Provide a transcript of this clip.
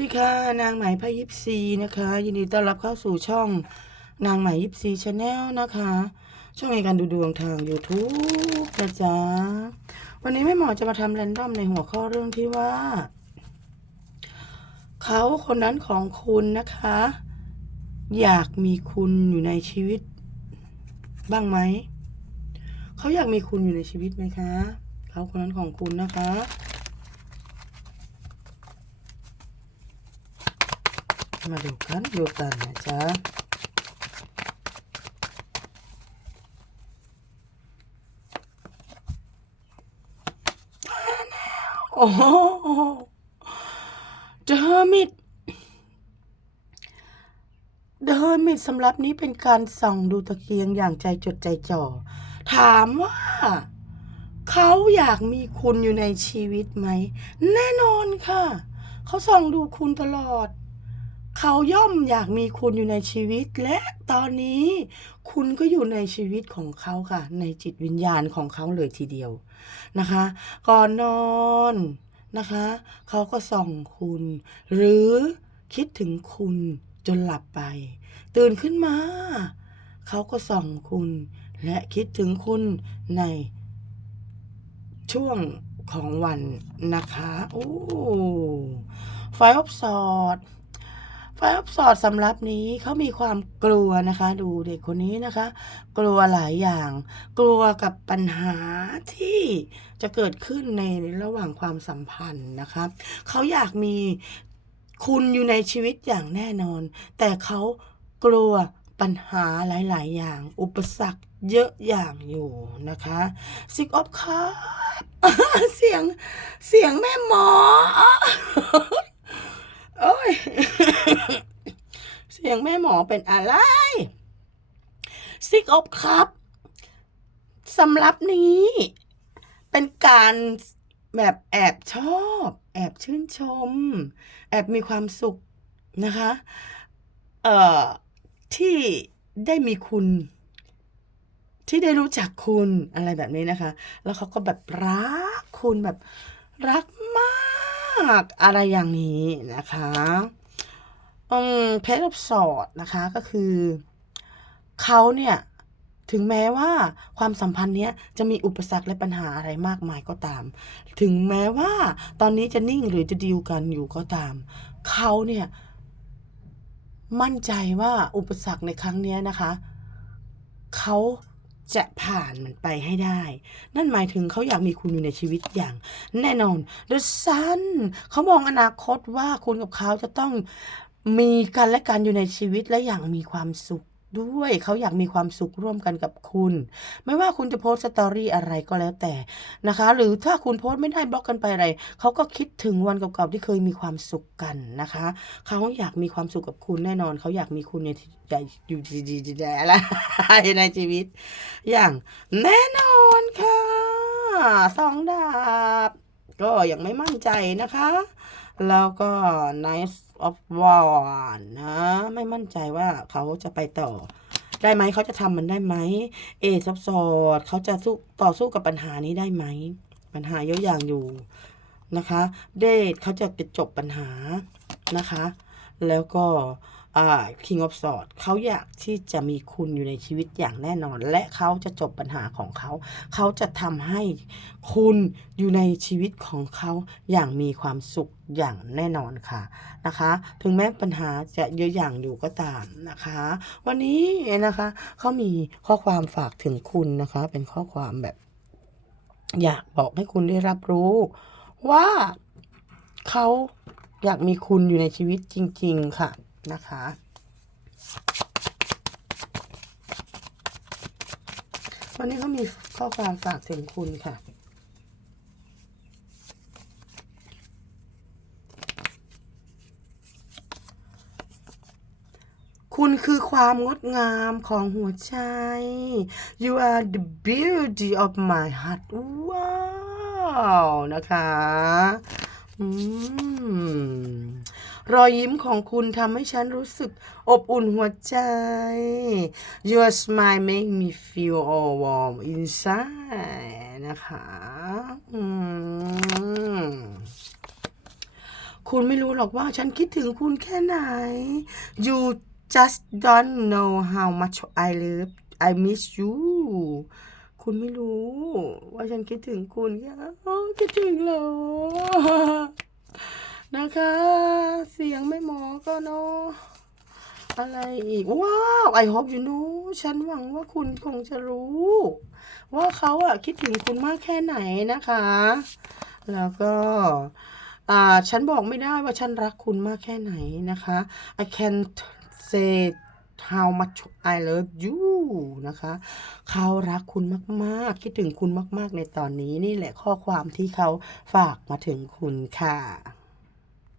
ดีค่ะนางไหมพยิปซีนะคะ ยินดีต้อนรับเข้าสู่ช่องนางไหมยิปซีชาแนลนะคะ ช่องในการดูดวงทาง YouTube นะจ๊ะ วันนี้แม่หมอจะมาทำแรนดอมในหัวข้อเรื่องที่ว่า เขาคนนั้นของคุณนะคะ อยากมีคุณอยู่ในชีวิต บ้างไหม เขาอยากมีคุณอยู่ในชีวิตไหมคะ เขาคนนั้นของคุณนะคะ มาดูกันดูกันนะจ๊ะโอ้โหเดอร์มิดเดอร์มิดสำหรับนี้เป็นการส่องดูตะเกียงอย่างใจจดใจจ่อ ถามว่าเขาอยากมีคุณอยู่ในชีวิตไหม แน่นอนค่ะ เขาส่องดูคุณตลอด เขาย่อมอยากมีคุณอยู่ในชีวิต และตอนนี้คุณก็อยู่ในชีวิตของเขาค่ะ ในจิตวิญญาณของเขาเลยทีเดียวนะคะ ก่อนนอนนะคะ เขาก็ส่องคุณ หรือคิดถึงคุณจนหลับไป ตื่นขึ้นมา เขาก็ส่องคุณ และคิดถึงคุณในช่วงของวันนะคะ โอ้ไฟอบสอด ไฟอัพสอดสำรับนี้เขามีความกลัวนะคะ ดูเด็กคนนี้นะคะ กลัวหลายอย่าง กลัวกับปัญหาที่จะเกิดขึ้นในระหว่างความสัมพันธ์นะคะเขาอยากมีคุณอยู่ในชีวิตอย่างแน่นอน แต่เขากลัวปัญหาหลาย ๆ อย่าง อุปสรรคเยอะอย่างอยู่นะคะซิกออฟครับเสียงเสียงแม่หมอ โอ้ย เสียงแม่หม อเป็นอะไรซิกอบครับสำหรับนี้ เป็นการแบบแอบชอบ แอบชื่นชม แอบมีความสุขนะคะ เอ่อ ที่ได้มีคุณ ที่ได้รู้จักคุณอะไรแบบนี้นะคะ แล้วเขาก็แบบรักคุณแบบรักมาก อะไรอย่างนี้นะคะ อืมเพจ of s w o r d นะคะก็คือเขาเนี่ย ถึงแม้ว่าความสัมพันธ์เนี้ยจะมีอุปสรรคและปัญหาอะไรมากมายก็ตาม ถึงแม้ว่าตอนนี้จะนิ่งหรือจะดีลกันอยู่ก็ตาม เขาเนี่ย มั่นใจว่าอุปสรรคในครั้งเนี้ยนะคะ เขาจะผ่านมันไปให้ได้ นั่นหมายถึงเขาอยากมีคุณอยู่ในชีวิตอย่าง แน่นอน The Sun เขามองอนาคตว่าคุณกับเขาจะต้อง มีกันและกันอยู่ในชีวิตและอย่างมีความสุขด้วยเขาอยากมีความสุขร่วมกันกับคุณ ไม่ว่าคุณจะโพสต์สตอรี่อะไรก็แล้วแต่นะคะ หรือถ้าคุณโพสต์ไม่ได้บล็อกกันไปอะไรเขาก็คิดถึงวันเก่าๆที่เคยมีความสุขกันนะคะเขาอยากมีความสุขกับคุณแน่นอนเขาอยากมีคุณในใจอยู่ดีๆๆอะไรในชีวิต อย่างแน่นอนค่ะสองดาบ ก็ยังไม่มั่นใจนะคะ แล้วก็ Knife of Wands นะ ไม่มั่นใจว่าเขาจะไปต่อ ได้ไหมเขาจะทำมันได้ไหมเอซับซอดเขาจะสู้ต่อสู้กับปัญหานี้ได้ไหม ปัญหาเยอะอย่างอยู่นะคะ เดทเขาจะจะจบปัญหานะคะ แล้วก็ King of Swords เขาอยากที่จะมีคุณอยู่ในชีวิตอย่างแน่นอน และเขาจะจบปัญหาของเขา เขาจะทำให้คุณอยู่ในชีวิตของเขาอย่างมีความสุขอย่างแน่นอนค่ะนะคะ ถึงแม้ปัญหาจะเยอะอย่างอยู่ก็ตามนะคะ วันนี้นะคะเขามีข้อความฝากถึงคุณนะคะ เป็นข้อความแบบ อยากบอกให้คุณได้รับรู้ว่าเขาอยากมีคุณอยู่ในชีวิตจริง ๆ ค่ะ นะคะ วันนี้เขามีข้อความฝากถึงคุณค่ะคุณคือความงดงามของหัวใจ you are the beauty of my heart ว้าว นะคะ อืม รอยยิ้มของคุณทำให้ฉันรู้สึกอบอุ่นหัวใจ Your smile make me feel all warm inside นะคะคุณไม่รู้หรอกว่าฉันคิดถึงคุณแค่ไหน you just don't know how much I love I miss you คุณไม่รู้ ว่าฉันคิดถึงคุณแค่คิดถึงเหรอ นะคะ เสียงไม่หมอก็เนาะอะไรอีก ว้าว I hope you know ฉันหวังว่าคุณคงจะรู้ ว่าเขาอะคิดถึงคุณมากแค่ไหนนะคะ แล้วก็อ่าฉันบอกไม่ได้ว่าฉันรักคุณมากแค่ไหนนะคะ I can't say how much I love you นะคะ เขารักคุณมากๆ คิดถึงคุณมาก ๆ ในตอนนี้นี่แหละข้อความที่เขาฝากมาถึงคุณค่ะ